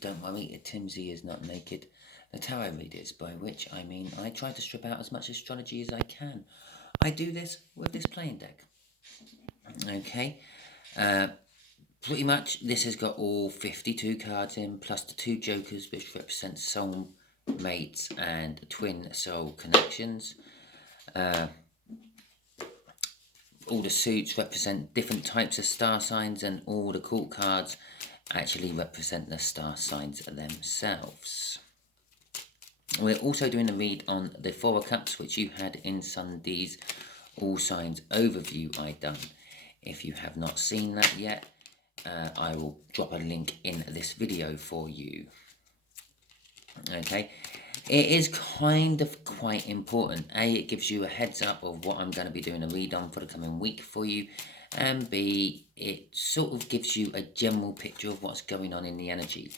don't worry, Timsy is not naked. The tarot readers, by which I mean I try to strip out as much astrology as I can. I do this with this playing deck. Okay, pretty much this has got all 52 cards in, plus the 2 jokers, which represent soul mates and twin soul connections. All the suits represent different types of star signs, and all the court cards actually represent the star signs themselves. We're also doing a read on the 4 of Cups, which you had in Sunday's All Signs overview I done. If you have not seen that yet, I will drop a link in this video for you. Okay, it is kind of quite important. A, it gives you a heads up of what I'm going to be doing a read on for the coming week for you, and B, it sort of gives you a general picture of what's going on in the energy.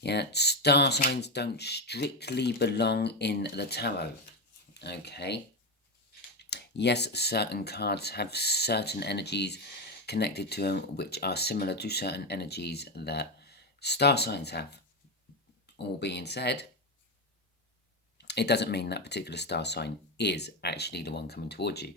Yeah, star signs don't strictly belong in the tarot. Okay, yes, certain cards have certain energies connected to them which are similar to certain energies that star signs have. All being said, it doesn't mean that particular star sign is actually the one coming towards you.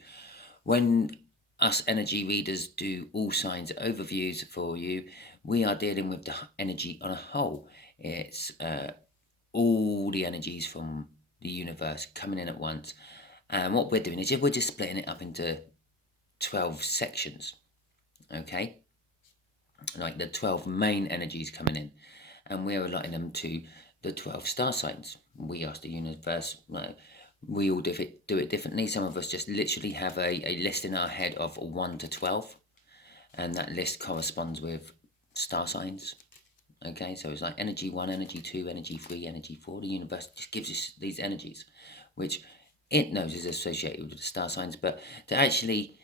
When us energy readers do all signs overviews for you, we are dealing with the energy on a whole. It's all the energies from the universe coming in at once. And what we're doing is we're just splitting it up into 12 sections. Okay? Like the 12 main energies coming in. And we're allotting them to the 12 star signs. We ask the universe, we all do it differently. Some of us just literally have a list in our head of 1 to 12. And that list corresponds with star signs. Okay, so it's like energy 1, energy 2, energy 3, energy 4. The universe just gives us these energies, which it knows is associated with the star signs. But to actually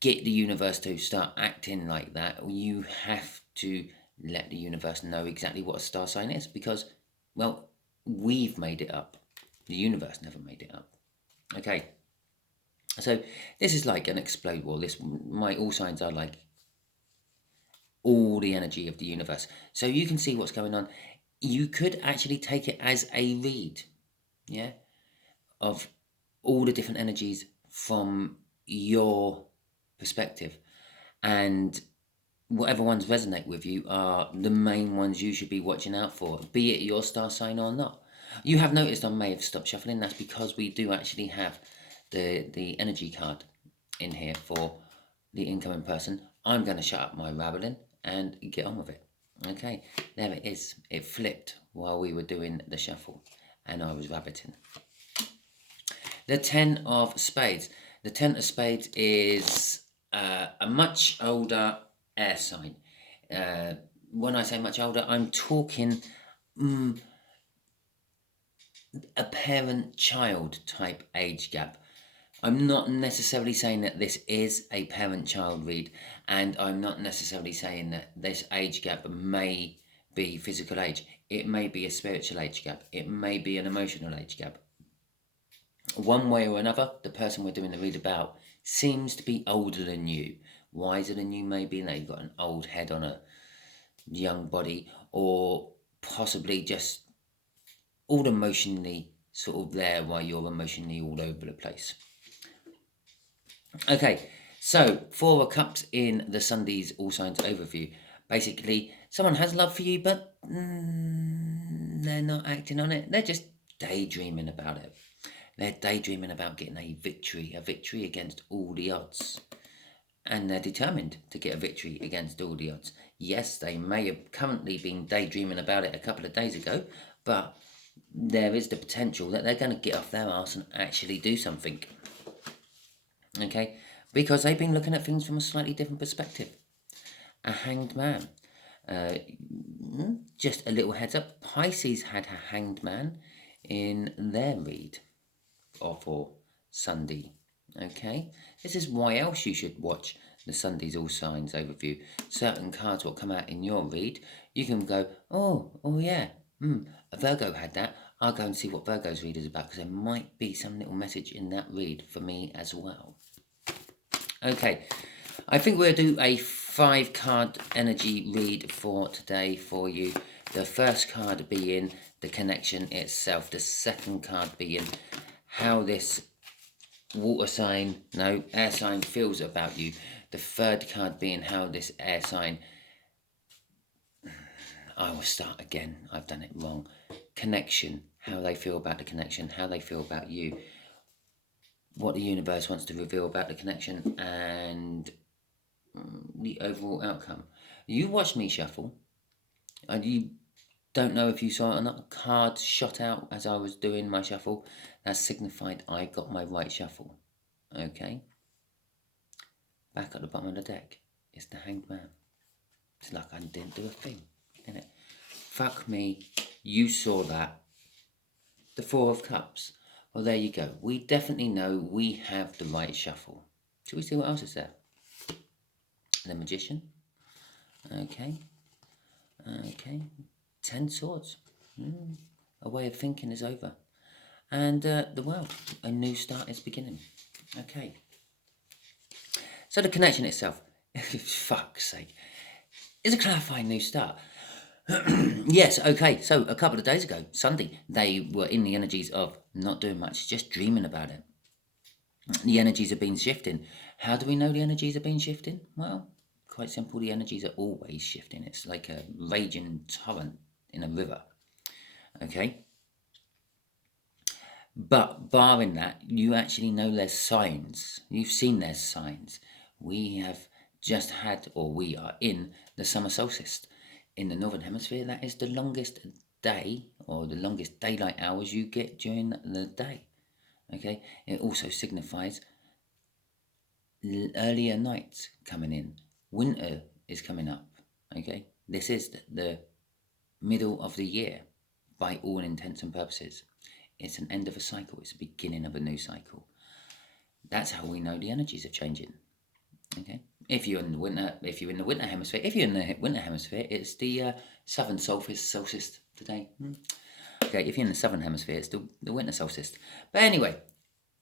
get the universe to start acting like that, you have to let the universe know exactly what a star sign is, because, well, we've made it up. The universe never made it up. Okay, so this is like an explode wall. My all signs are like all the energy of the universe. So you can see what's going on. You could actually take it as a read, yeah, of all the different energies from your perspective, and whatever ones resonate with you are the main ones you should be watching out for, be it your star sign or not. You have noticed I may have stopped shuffling. That's because we do actually have the energy card in here for the incoming person. I'm going to shut up my rabbling and get on with it. Okay, there it is. It flipped while we were doing the shuffle and I was rabbiting. The 10 of Spades. The 10 of Spades is a much older air sign. When I say much older, I'm talking a parent-child type age gap. I'm not necessarily saying that this is a parent-child read, and I'm not necessarily saying that this age gap may be physical age. It may be a spiritual age gap. It may be an emotional age gap. One way or another, the person we're doing the read about seems to be older than you, wiser than you maybe. They've got an old head on a young body, or possibly just all emotionally sort of there while you're emotionally all over the place. Okay, so 4 of Cups in the Sunday's All Signs overview. Basically, someone has love for you, but they're not acting on it. They're just daydreaming about it. They're daydreaming about getting a victory against all the odds. And they're determined to get a victory against all the odds. Yes, they may have currently been daydreaming about it a couple of days ago, but there is the potential that they're going to get off their arse and actually do something. Okay, because they've been looking at things from a slightly different perspective. A Hanged Man. Just a little heads up, Pisces had a Hanged Man in their read for Sunday. Okay, this is why else you should watch the Sunday's All Signs overview. Certain cards will come out in your read. You can go, oh yeah, a Virgo had that. I'll go and see what Virgo's read is about, because there might be some little message in that read for me as well. Okay, I think we'll do a 5-card energy read for today for you. The first card being the connection itself. The second card being how this air sign feels about you. The third card being how this air sign, I will start again, I've done it wrong. Connection, how they feel about the connection, how they feel about you, what the universe wants to reveal about the connection, and the overall outcome. You watched me shuffle, and you don't know if you saw it or not. Cards shot out as I was doing my shuffle. That signified I got my right shuffle. Okay? Back at the bottom of the deck is the Hanged Man. It's like I didn't do a thing, innit? Fuck me, you saw that. The 4 of Cups. Well, there you go. We definitely know we have the right shuffle. Shall we see what else is there? The Magician. Okay. 10 Swords. A way of thinking is over. And the World. A new start is beginning. Okay. So the connection itself, fuck's sake, is a clarifying new start. Yes, okay, so a couple of days ago, Sunday, they were in the energies of not doing much, just dreaming about it. The energies have been shifting. How do we know the energies have been shifting? Well, quite simple, the energies are always shifting. It's like a raging torrent in a river. Okay? But barring that, you actually know there's signs. You've seen there's signs. We have just had, or we are in the summer solstice. In the Northern Hemisphere, that is the longest day, or the longest daylight hours you get during the day. Okay? It also signifies earlier nights coming in. Winter is coming up. Okay? This is the middle of the year, by all intents and purposes. It's an end of a cycle. It's the beginning of a new cycle. That's how we know the energies are changing. Okay. If you're in the winter hemisphere, it's the southern solstice today. Okay. If you're in the southern hemisphere, it's the winter solstice. But anyway,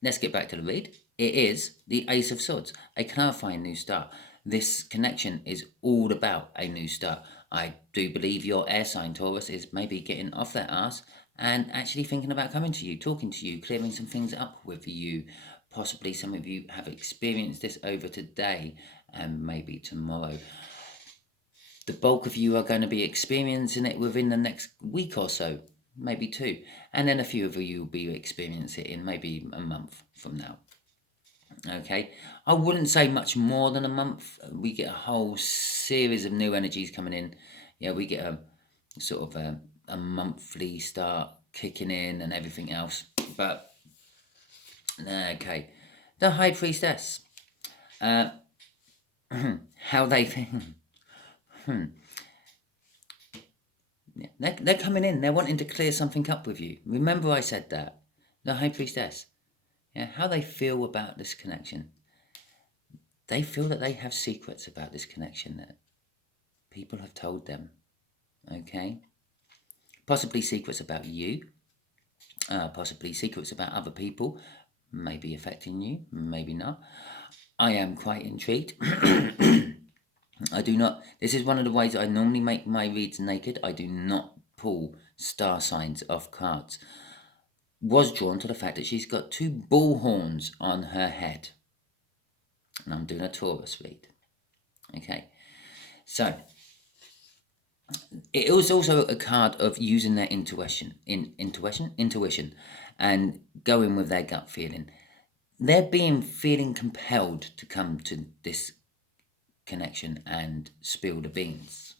let's get back to the read. It is the Ace of Swords, a clarifying new start. This connection is all about a new start. I do believe your air sign, Taurus, is maybe getting off their ass and actually thinking about coming to you, talking to you, clearing some things up with you. Possibly some of you have experienced this over today and maybe tomorrow. The bulk of you are going to be experiencing it within the next week or so, maybe 2. And then a few of you will be experiencing it in maybe a month from now. Okay, I wouldn't say much more than a month. We get a whole series of new energies coming in. Yeah, we get a sort of a monthly start kicking in and everything else. But okay, the High Priestess. How they think. Yeah, they're coming in. They're wanting to clear something up with you. Remember I said that. The High Priestess. Yeah, how they feel about this connection. They feel that they have secrets about this connection that people have told them. Okay? Possibly secrets about you. Possibly secrets about other people. Maybe affecting you, maybe not. I am quite intrigued. I do not. This is one of the ways I normally make my reads naked. I do not pull star signs off cards. Was drawn to the fact that she's got 2 bull horns on her head. And I'm doing a Taurus read. Okay. So, it was also a card of using their intuition, and going with their gut feeling. They're feeling compelled to come to this connection and spill the beans.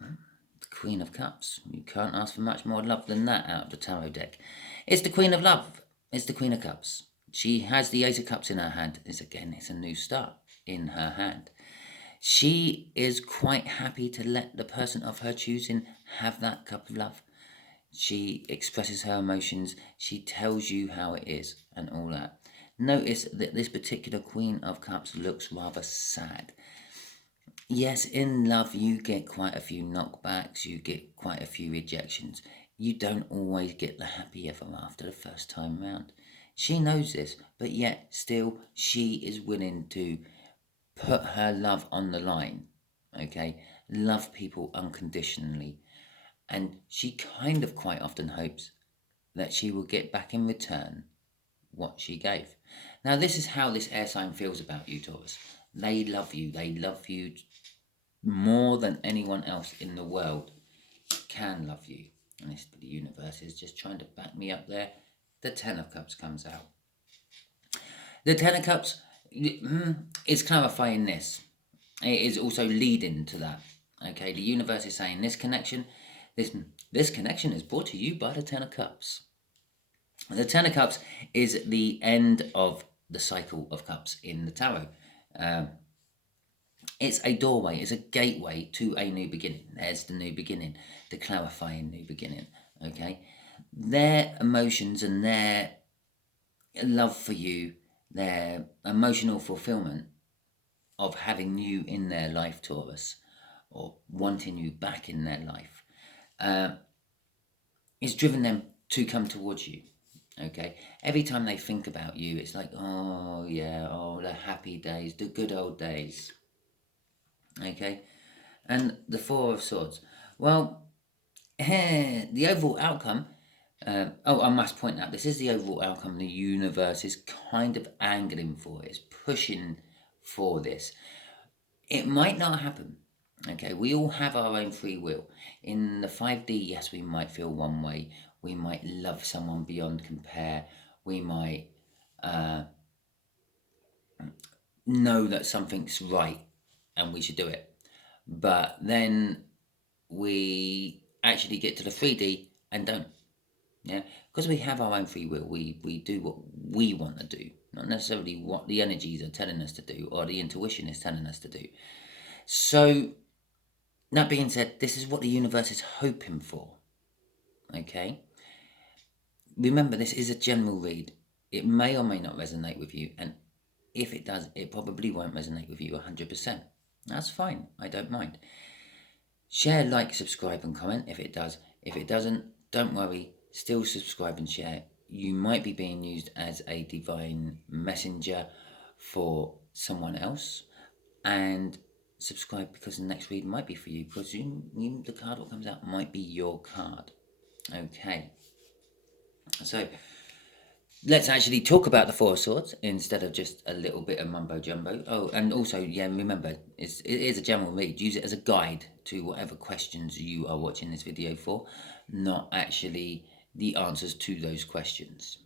The Queen of Cups. You can't ask for much more love than that out of the tarot deck. It's the Queen of Love. It's the Queen of Cups. She has the Ace of Cups in her hand. It's a new start in her hand. She is quite happy to let the person of her choosing have that cup of love. She expresses her emotions. She tells you how it is and all that. Notice that this particular Queen of Cups looks rather sad. Yes, in love you get quite a few knockbacks. You get quite a few rejections. You don't always get the happy ever after the first time round. She knows this, but yet still she is willing to put her love on the line, okay? Love people unconditionally. And she kind of quite often hopes that she will get back in return what she gave. Now, this is how this air sign feels about you, Taurus. They love you. They love you more than anyone else in the world can love you. And this, the universe is just trying to back me up there. The Ten of Cups comes out. The Ten of Cups is clarifying this. It is also leading to that. Okay, the universe is saying this connection, this connection is brought to you by the Ten of Cups. The Ten of Cups is the end of the cycle of cups in the tarot. It's a doorway, it's a gateway to a new beginning. There's the new beginning, the clarifying new beginning. Okay, their emotions and their love for you, their emotional fulfillment of having you in their life, Taurus, or wanting you back in their life, is driven them to come towards you. Okay, every time they think about you, it's like, oh yeah, oh, the happy days, the good old days. Okay, and the Four of Swords. Well, the overall outcome. I must point out, this is the overall outcome the universe is kind of angling for. It's pushing for this. It might not happen. Okay, we all have our own free will. In the 5D, yes, we might feel one way. We might love someone beyond compare. We might know that something's right and we should do it. But then we actually get to the 3D and don't. Yeah, because we have our own free will. We do what we want to do, not necessarily what the energies are telling us to do or the intuition is telling us to do. So, that being said, this is what the universe is hoping for. Okay? Remember, this is a general read. It may or may not resonate with you, and if it does, it probably won't resonate with you 100%. That's fine. I don't mind. Share, like, subscribe, and comment if it does. If it doesn't, don't worry. Still subscribe and share. You might be being used as a divine messenger for someone else, and subscribe because the next read might be for you, because the card that comes out might be your card. Okay, so let's actually talk about the Four of Swords instead of just a little bit of mumbo jumbo. Oh, and also, yeah, remember, it is a general read. Use it as a guide to whatever questions you are watching this video for, not actually the answers to those questions.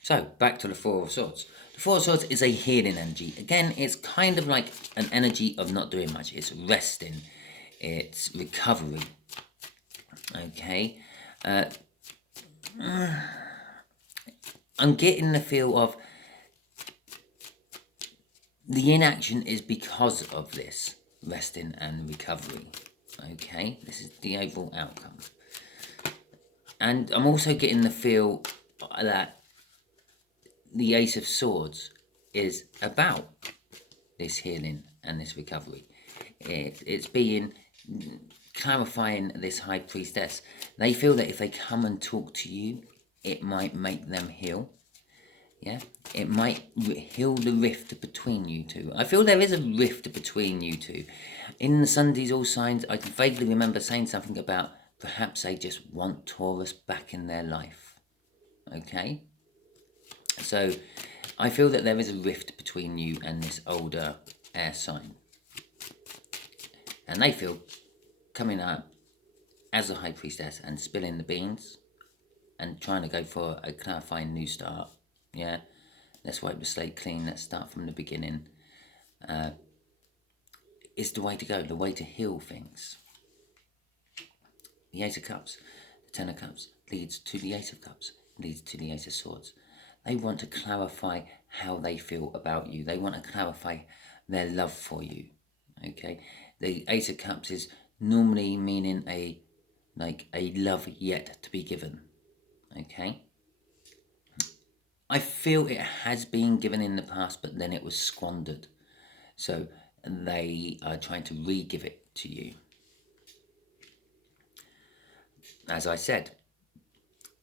So, back to the Four of Swords. The Four of Swords is a healing energy. Again, it's kind of like an energy of not doing much. It's resting. It's recovery. Okay. I'm getting the feel of the inaction is because of this resting and recovery. Okay. This is the overall outcome. And I'm also getting the feel that the Ace of Swords is about this healing and this recovery. It's being clarifying this High Priestess. They feel that if they come and talk to you, it might make them heal. Yeah, it might heal the rift between you two. I feel there is a rift between you two. In the Sundays All Signs, I can vaguely remember saying something about perhaps they just want Taurus back in their life. Okay? So, I feel that there is a rift between you and this older air sign. And they feel coming out as a High Priestess and spilling the beans and trying to go for a clarifying new start. Yeah? Let's wipe the slate clean. Let's start from the beginning. Is the way to go, the way to heal things. The Ace of Cups, the Ten of Cups, leads to the Ace of Cups, leads to the Ace of Swords. They want to clarify how they feel about you. They want to clarify their love for you. Okay? The Ace of Cups is normally meaning a love yet to be given. Okay? I feel it has been given in the past, but then it was squandered. So they are trying to re-give it to you. As I said,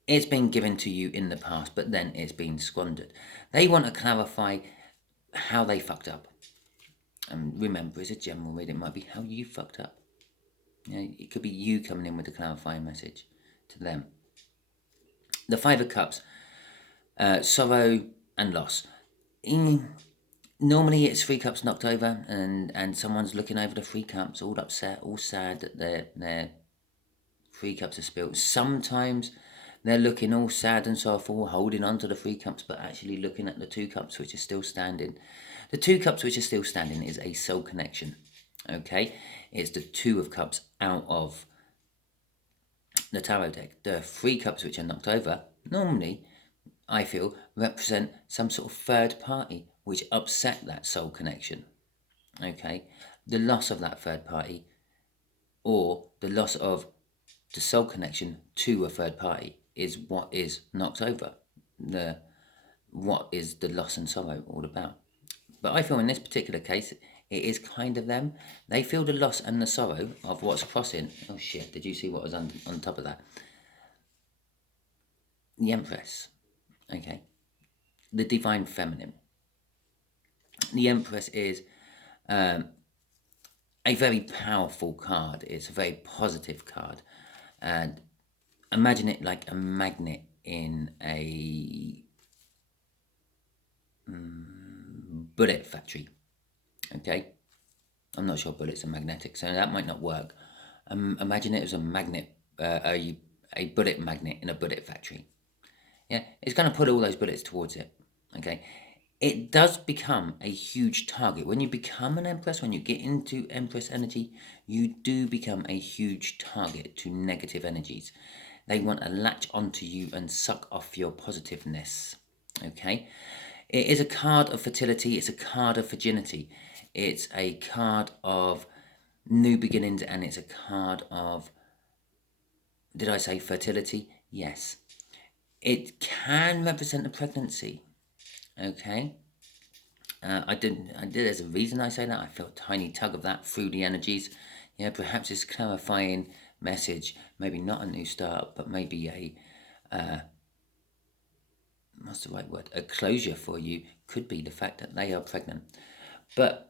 it's been given to you in the past, but then it's been squandered. They want to clarify how they fucked up. And remember, it's a general read. It might be how you fucked up. It could be you coming in with a clarifying message to them. The Five of Cups, sorrow and loss. Normally it's 3 cups knocked over, and someone's looking over the 3 cups, all upset, all sad that their 3 cups are spilled. Sometimes they're looking all sad and sorrowful, holding on to the 3 cups, but actually looking at the 2 cups which are still standing. The 2 cups which are still standing is a soul connection. Okay, it's the 2 of Cups out of the tarot deck. The 3 cups which are knocked over normally, I feel, represent some sort of third party which upset that soul connection. Okay, the loss of that third party, or the loss of the soul connection to a third party, is what is knocked over. What is the loss and sorrow all about? But I feel in this particular case, it is kind of them. They feel the loss and the sorrow of what's crossing. Oh shit, did you see what was on top of that? The Empress. Okay. The Divine Feminine. The Empress is a very powerful card. It's a very positive card. And imagine it like a magnet in a bullet factory. Okay, I'm not sure bullets are magnetic, so that might not work. Imagine it as a magnet, a bullet magnet in a bullet factory. Yeah, it's going to put all those bullets towards it. Okay, it does become a huge target. When you become an Empress, when you get into Empress energy, you do become a huge target to negative energies. They want to latch onto you and suck off your positiveness. Okay, it is a card of fertility. It's a card of virginity. It's a card of new beginnings, and it's a card of, did I say fertility? Yes. It can represent a pregnancy. Okay. There's a reason I say that. I felt a tiny tug of that through the energies. Yeah, perhaps it's clarifying message. Maybe not a new start, but maybe what's the right word? A closure for you could be the fact that they are pregnant. But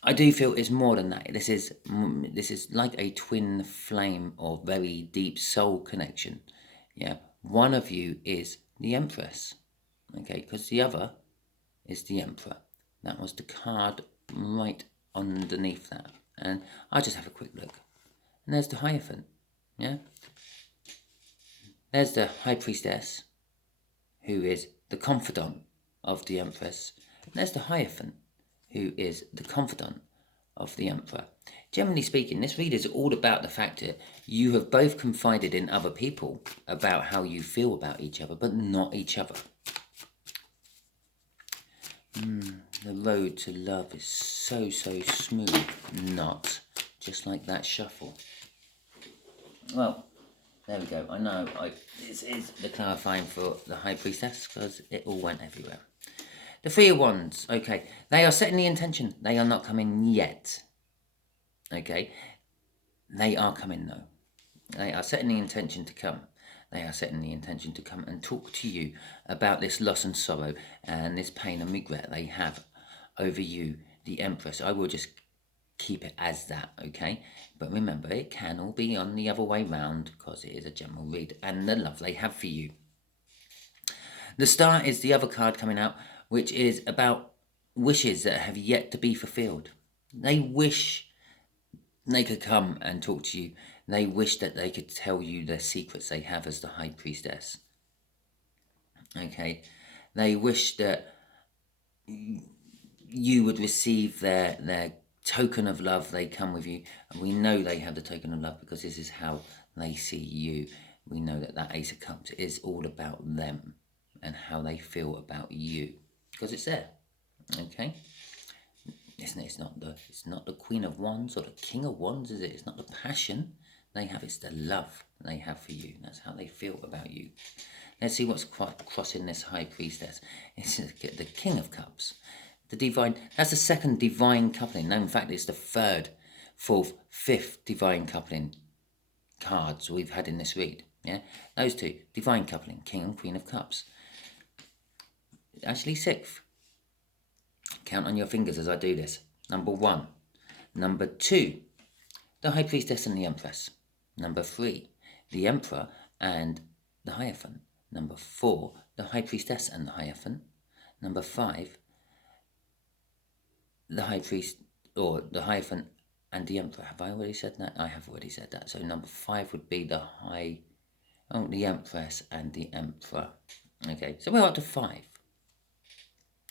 I do feel it's more than that. This is like a twin flame or very deep soul connection. Yeah, one of you is the Empress. Okay, because the other is the Emperor. That was the card right underneath that. And I'll just have a quick look. And there's the Hierophant. Yeah. There's the High Priestess, who is the confidant of the Empress. And there's the Hierophant, who is the confidant of the Emperor. Generally speaking, this read is all about the fact that you have both confided in other people about how you feel about each other, but not each other. The road to love is so smooth. Not. Just like that shuffle. Well, there we go. I know this is the clarifying for the High Priestess, because it all went everywhere. The Three of Wands. Okay. They are setting the intention. They are not coming yet. Okay. They are coming though. They are setting the intention to come. They are setting the intention to come and talk to you about this loss and sorrow and this pain and regret they have over you, the Empress. I will just keep it as that, okay? But remember, it can all be on the other way round, because it is a general read, and the love they have for you. The Star is the other card coming out, which is about wishes that have yet to be fulfilled. They wish they could come and talk to you. They wish that they could tell you the secrets they have as the High Priestess. Okay? They wish that you would receive their token of love. They come with you. And we know they have the token of love because this is how they see you. We know that Ace of Cups is all about them and how they feel about you. Because it's there. Okay? Isn't it? It's not the Queen of Wands or the King of Wands, is it? It's not the passion they have, it's the love they have for you. That's how they feel about you. Let's see what's crossing this High Priestess. It's the King of Cups. The divine, that's the second divine coupling. No, in fact, it's the third, fourth, fifth divine coupling cards we've had in this read. Yeah, those two, divine coupling, King and Queen of Cups. Actually, sixth. Count on your fingers as I do this. Number 1. Number 2, the High Priestess and the Empress. Number 3, the Emperor and the Hierophant. Number 4, the High Priestess and the Hierophant. Number 5, the High Priest, or the Hierophant and the Emperor. Have I already said that? I have already said that. So number 5 would be the the Empress and the Emperor. Okay, so we're up to 5.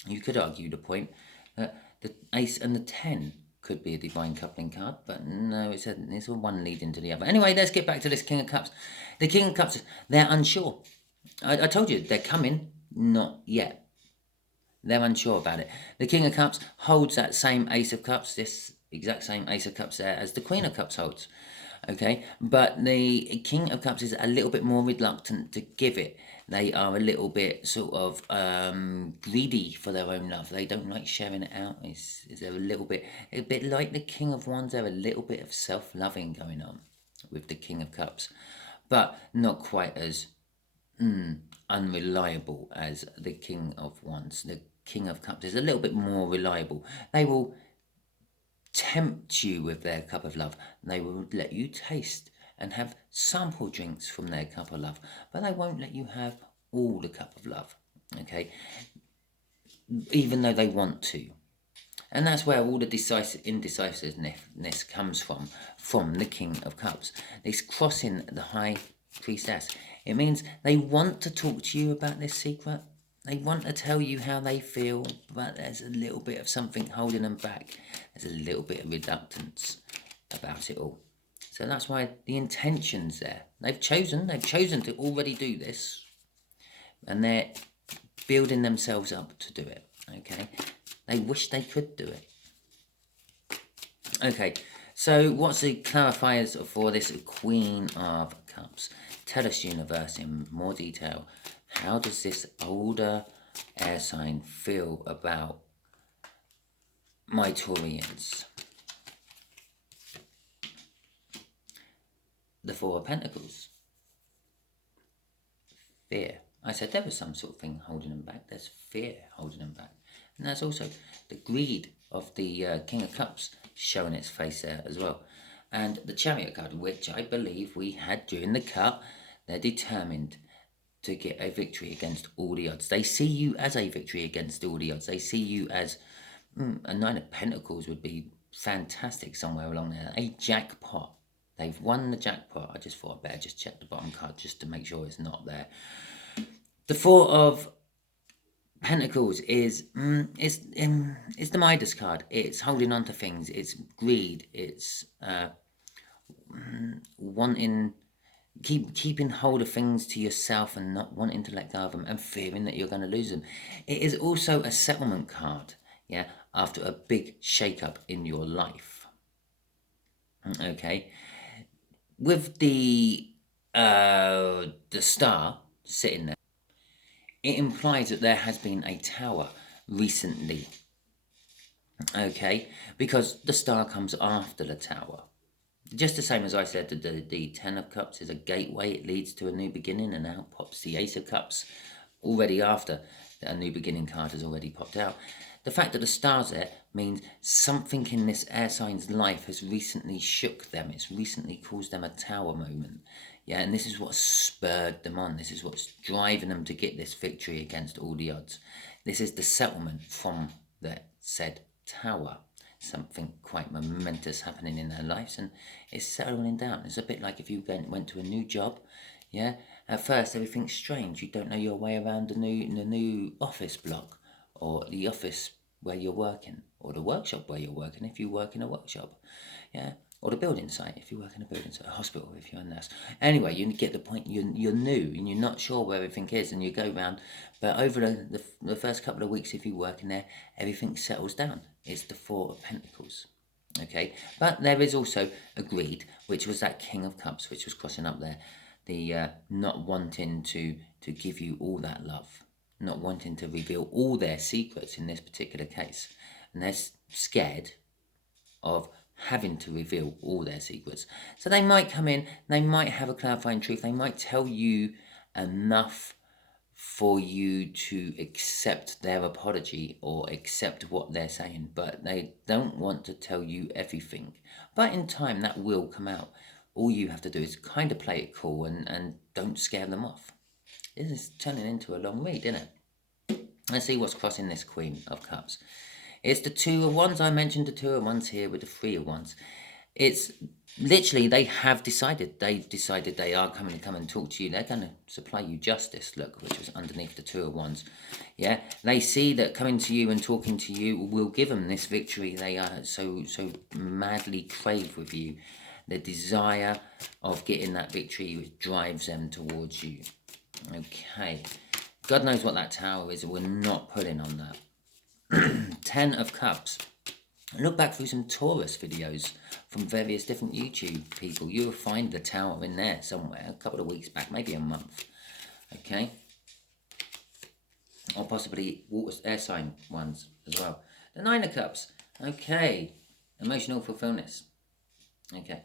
You could argue the point that the Ace and the 10 could be a divine coupling card, but no, it's all one leading to the other. Anyway, let's get back to this King of Cups. The King of Cups, they're unsure. I told you, they're coming, not yet. They're unsure about it. The King of Cups holds that same Ace of Cups, this exact same Ace of Cups there, as the Queen of Cups holds. Okay, but the King of Cups is a little bit more reluctant to give it. They are a little bit sort of greedy for their own love. They don't like sharing it out. Is there a bit like the King of Wands? There a little bit of self-loving going on with the King of Cups, but not quite as unreliable as the King of Wands. The King of Cups is a little bit more reliable. They will tempt you with their cup of love. They will let you taste and have sample drinks from their cup of love, but they won't let you have all the cup of love, okay, even though they want to. And that's where all the indecisiveness comes from the King of Cups. This crossing the High Priestess, it means they want to talk to you about this secret. They want to tell you how they feel, but there's a little bit of something holding them back. There's a little bit of reluctance about it all. So that's why the intention's there. They've chosen to already do this, and they're building themselves up to do it, okay? They wish they could do it. Okay, so what's the clarifiers for this Queen of Cups? Tell us, universe, in more detail. How does this older air sign feel about my Taurians? The Four of Pentacles. Fear. I said there was some sort of thing holding them back. There's fear holding them back. And that's also the greed of the King of Cups showing its face there as well. And the Chariot card, which I believe we had during the cut, they're determined to get a victory against all the odds. They see you as a victory against all the odds. They see you as a Nine of Pentacles would be fantastic somewhere along there. A jackpot. They've won the jackpot. I just thought I'd better just check the bottom card just to make sure it's not there. The Four of Pentacles is the Midas card. It's holding on to things. It's greed. It's wanting, keeping hold of things to yourself and not wanting to let go of them and fearing that you're going to lose them. It is also a settlement card, yeah, after a big shake-up in your life. Okay. With the star sitting there, it implies that there has been a tower recently. Okay, because the star comes after the tower. Just the same as I said, the Ten of Cups is a gateway. It leads to a new beginning, and out pops the Ace of Cups already after a new beginning card has already popped out. The fact that the star's there means something in this air sign's life has recently shook them. It's recently caused them a tower moment. Yeah, and this is what spurred them on. This is what's driving them to get this victory against all the odds. This is the settlement from the said tower. Something quite momentous happening in their lives, and it's settling down. It's a bit like if you went to a new job, yeah? At first, everything's strange. You don't know your way around the new office block, or the office where you're working, or the workshop where you're working if you work in a workshop, yeah? Or the building site if you work in a building site, a hospital if you're a nurse. Anyway, you get the point. You're new and you're not sure where everything is, and you go around. But over the first couple of weeks, if you work in there, everything settles down. It's the Four of Pentacles. Okay, but there is also a greed, which was that King of Cups, which was crossing up there. The not wanting to give you all that love, not wanting to reveal all their secrets in this particular case, and they're scared of having to reveal all their secrets. So they might come in, they might have a clarifying truth, they might tell you enough for you to accept their apology or accept what they're saying, but they don't want to tell you everything. But in time, that will come out. All you have to do is kind of play it cool and don't scare them off. This is turning into a long read, isn't it? Let's see what's crossing this Queen of Cups. It's the Two of Wands. I mentioned the Two of Wands here with the Three of Wands. It's literally, they have decided. They've decided they are coming to come and talk to you. They're going to supply you justice, look, which was underneath the Two of Wands. Yeah, they see that coming to you and talking to you will give them this victory they are so madly crave with you. The desire of getting that victory drives them towards you. Okay, God knows what that Tower is. We're not pulling on that. 10 of Cups. Look back through some Taurus videos from various different YouTube people. You'll find the Tower in there somewhere a couple of weeks back, maybe a month. Okay? Or possibly water, air sign ones as well. The 9 of Cups. Okay. Emotional fulfillment. Okay.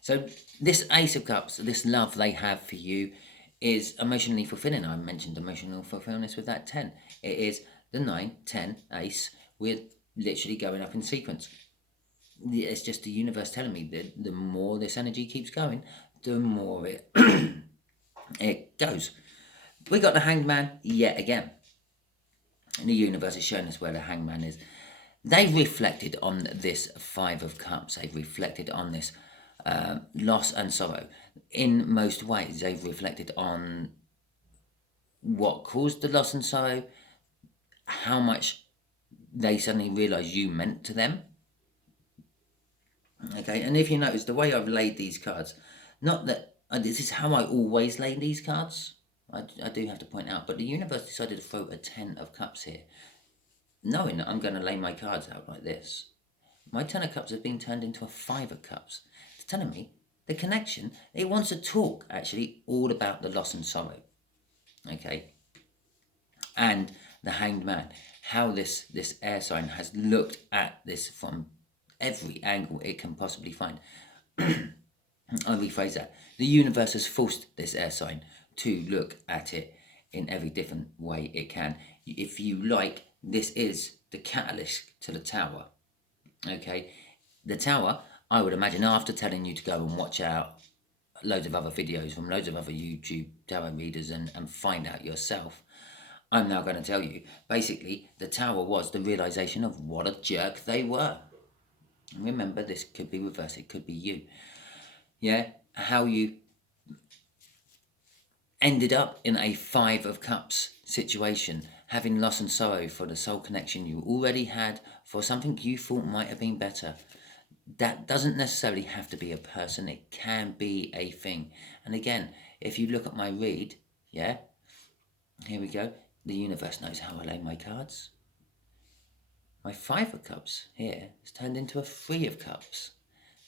So this Ace of Cups, this love they have for you is emotionally fulfilling. I mentioned emotional fulfillment with that 10. It is the 9, 10, Ace with literally going up in sequence. It's just the universe telling me that the more this energy keeps going, the more it it goes. We got the Hanged Man yet again. And the universe is showing us where the Hanged Man is. They've reflected on this 5 of Cups. They've reflected on this loss and sorrow. In most ways, they've reflected on what caused the loss and sorrow, how much they suddenly realise you meant to them. Okay, and if you notice, the way I've laid these cards, not that this is how I always lay these cards, I do have to point out, but the universe decided to throw a 10 of Cups here, knowing that I'm going to lay my cards out like this. My 10 of Cups has been turned into a 5 of Cups. It's telling me the connection, it wants to talk actually all about the loss and sorrow. Okay, and the Hanged Man, how this air sign has looked at this from every angle it can possibly find. I'll rephrase that. The universe has forced this air sign to look at it in every different way it can. If you like, this is the catalyst to the Tower. Okay, the Tower, I would imagine, after telling you to go and watch out loads of other videos from loads of other YouTube tarot readers and find out yourself, I'm now going to tell you, basically, the Tower was the realization of what a jerk they were. Remember, this could be reversed, it could be you. Yeah, how you ended up in a 5 of Cups situation, having loss and sorrow for the soul connection you already had for something you thought might have been better. That doesn't necessarily have to be a person, it can be a thing. And again, if you look at my read, yeah, here we go, the universe knows how I lay my cards. My 5 of Cups here is turned into a 3 of Cups.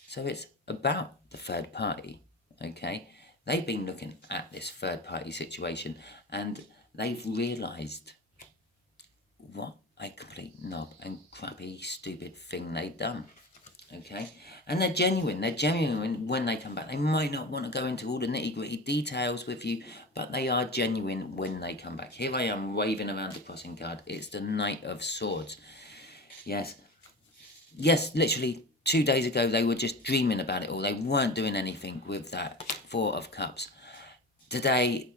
So it's about the third party, okay? They've been looking at this third party situation and they've realised what a complete knob and crappy, stupid thing they've done, okay? And they're genuine when they come back. They might not want to go into all the nitty-gritty details with you, but they are genuine when they come back. Here I am waving around the crossing card. It's the Knight of Swords. Yes, literally 2 days ago they were just dreaming about it all. They weren't doing anything with that 4 of Cups. Today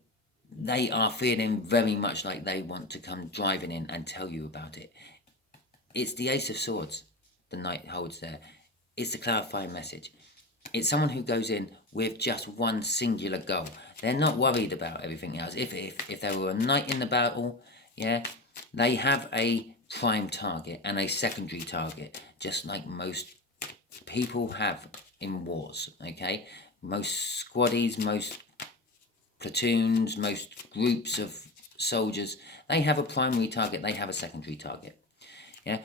they are feeling very much like they want to come driving in and tell you about it. It's the Ace of Swords the Knight holds there. It's the clarifying message. It's someone who goes in with just one singular goal. They're not worried about everything else. If there were a knight in the battle, yeah, they have a prime target and a secondary target, just like most people have in wars, okay? Most squaddies, most platoons, most groups of soldiers, they have a primary target, they have a secondary target, yeah?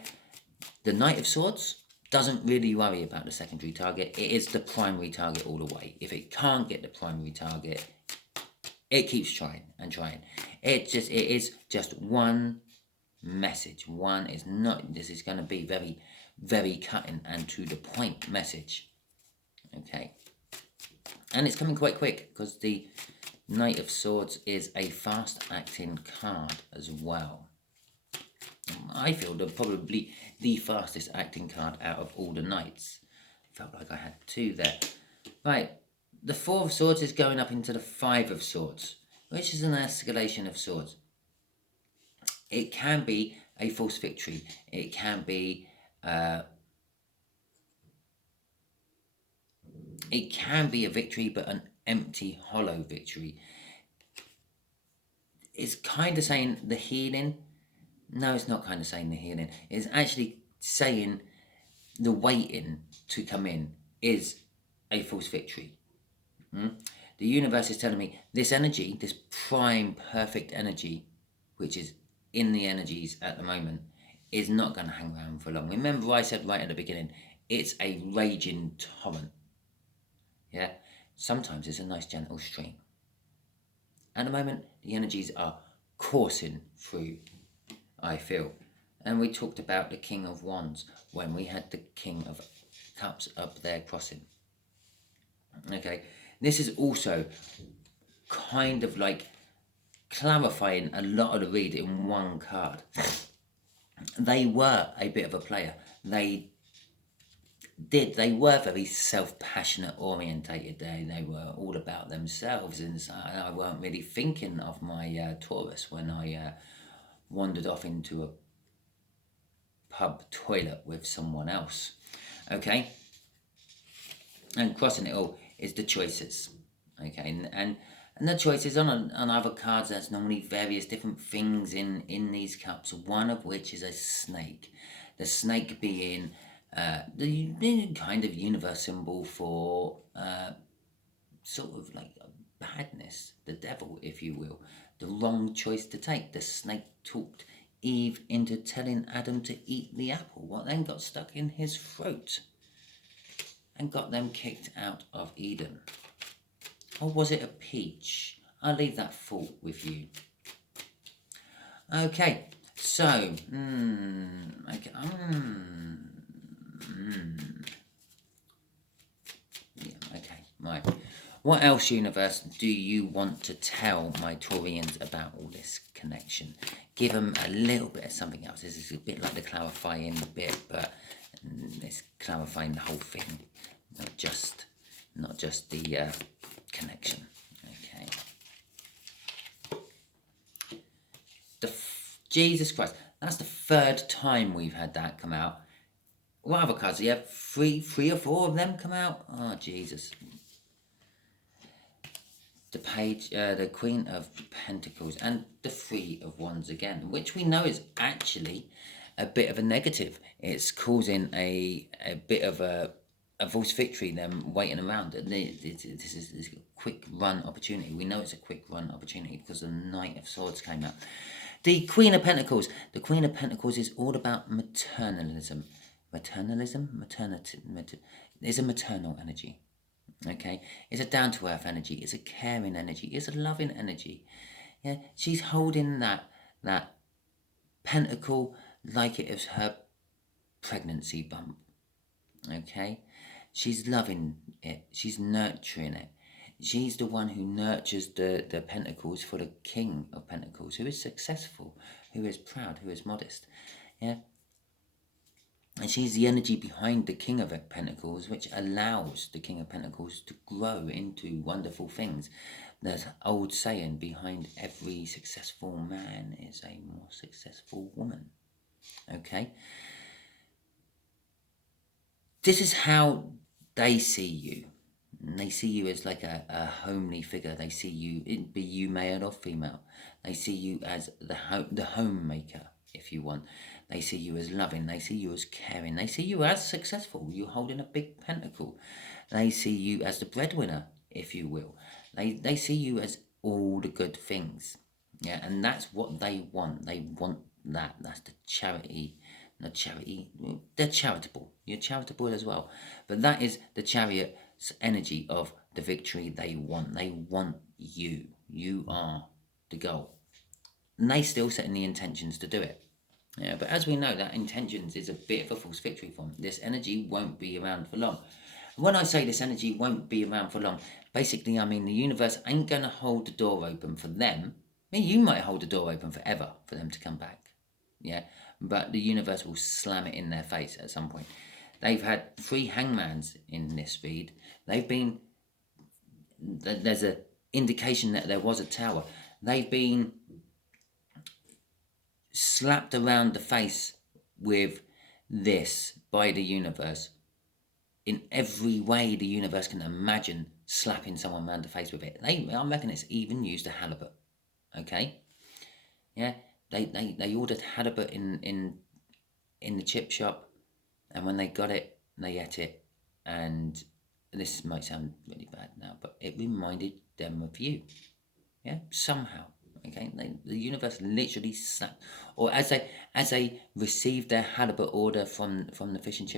The Knight of Swords doesn't really worry about the secondary target. It is the primary target all the way. If it can't get the primary target, it keeps trying and trying. It is just one message. One is not, this is going to be very, very cutting and to the point message. Okay. And it's coming quite quick because the Knight of Swords is a fast-acting card as well. I feel they're probably the fastest acting card out of all the knights. Felt like I had two there. Right, the Four of Swords is going up into the Five of Swords, which is an escalation of swords. It can be a false victory. It can be a victory, but an empty, hollow victory. It's kind of saying the healing. No, it's not kind of saying the healing. It's actually saying the waiting to come in is a false victory. The universe is telling me this energy, this prime perfect energy, which is in the energies at the moment, is not going to hang around for long. Remember I said right at the beginning, it's a raging torrent. Yeah? Sometimes it's a nice gentle stream. At the moment, the energies are coursing through, I feel. And we talked about the King of Wands when we had the King of Cups up there crossing. Okay, this is also kind of like clarifying a lot of the read in one card. They were a bit of a player. They were very self-passionate orientated. They were all about themselves, and I weren't really thinking of my Taurus when I wandered off into a pub toilet with someone else. Okay, and crossing it all is the choices. Okay, and the choices on other cards, there's normally various different things in these cups, one of which is a snake. The snake being the kind of universe symbol for sort of like badness, the devil, if you will, the wrong choice to take. The snake talked Eve into telling Adam to eat the apple, what then got stuck in his throat and got them kicked out of Eden. Or was it a peach? I'll leave that thought with you. Okay, so, okay, yeah, okay, right. What else, universe, do you want to tell my Taurians about all this connection? Give them a little bit of something else. This is a bit like the clarifying bit, but it's clarifying the whole thing, not just the connection. Okay. Jesus Christ, that's the third time we've had that come out. What other cards? You have three or four of them come out? Oh, Jesus. The page, the Queen of Pentacles, and the Three of Wands again, which we know is actually a bit of a negative. It's causing a bit of a false victory, them waiting around. This is a quick run opportunity. We know it's a quick run opportunity because the Knight of Swords came out. The Queen of Pentacles. The Queen of Pentacles is all about maternalism. Maternity. It's a maternal energy. Okay, it's a down-to-earth energy. It's a caring energy. It's a loving energy. Yeah, she's holding that pentacle like it is her pregnancy bump. Okay, she's loving it. She's nurturing it. She's the one who nurtures the pentacles for the King of Pentacles, who is successful, who is proud, who is modest. Yeah. And she's the energy behind the King of Pentacles, which allows the King of Pentacles to grow into wonderful things. There's an old saying, behind every successful man is a more successful woman. Okay? This is how they see you. And they see you as like a homely figure. They see you, be you male or female. They see you as the homemaker, if you want. They see you as loving. They see you as caring. They see you as successful. You're holding a big pentacle. They see you as the breadwinner, if you will. They see you as all the good things. Yeah, and that's what they want. They want that. That's the charity. Not charity. They're charitable. You're charitable as well. But that is the Chariot's energy of the victory they want. They want you. You are the goal. And they still setting the intentions to do it. Yeah, but as we know, that intentions is a bit of a false victory form. This energy won't be around for long. When I say this energy won't be around for long, basically I mean the universe ain't going to hold the door open for them. I mean, you might hold the door open forever for them to come back, yeah, but the universe will slam it in their face at some point. They've had 3 hangmans in this feed. They've been, there's a indication that there was a tower. They've been slapped around the face with this by the universe in every way the universe can imagine slapping someone around the face with it. I reckon it's even used a halibut. Okay, yeah, they ordered halibut in the chip shop, and when they got it, they ate it, and this might sound really bad now, but it reminded them of you. Yeah, somehow. Okay, the universe literally slapped, or as they received their halibut order from the fish and chip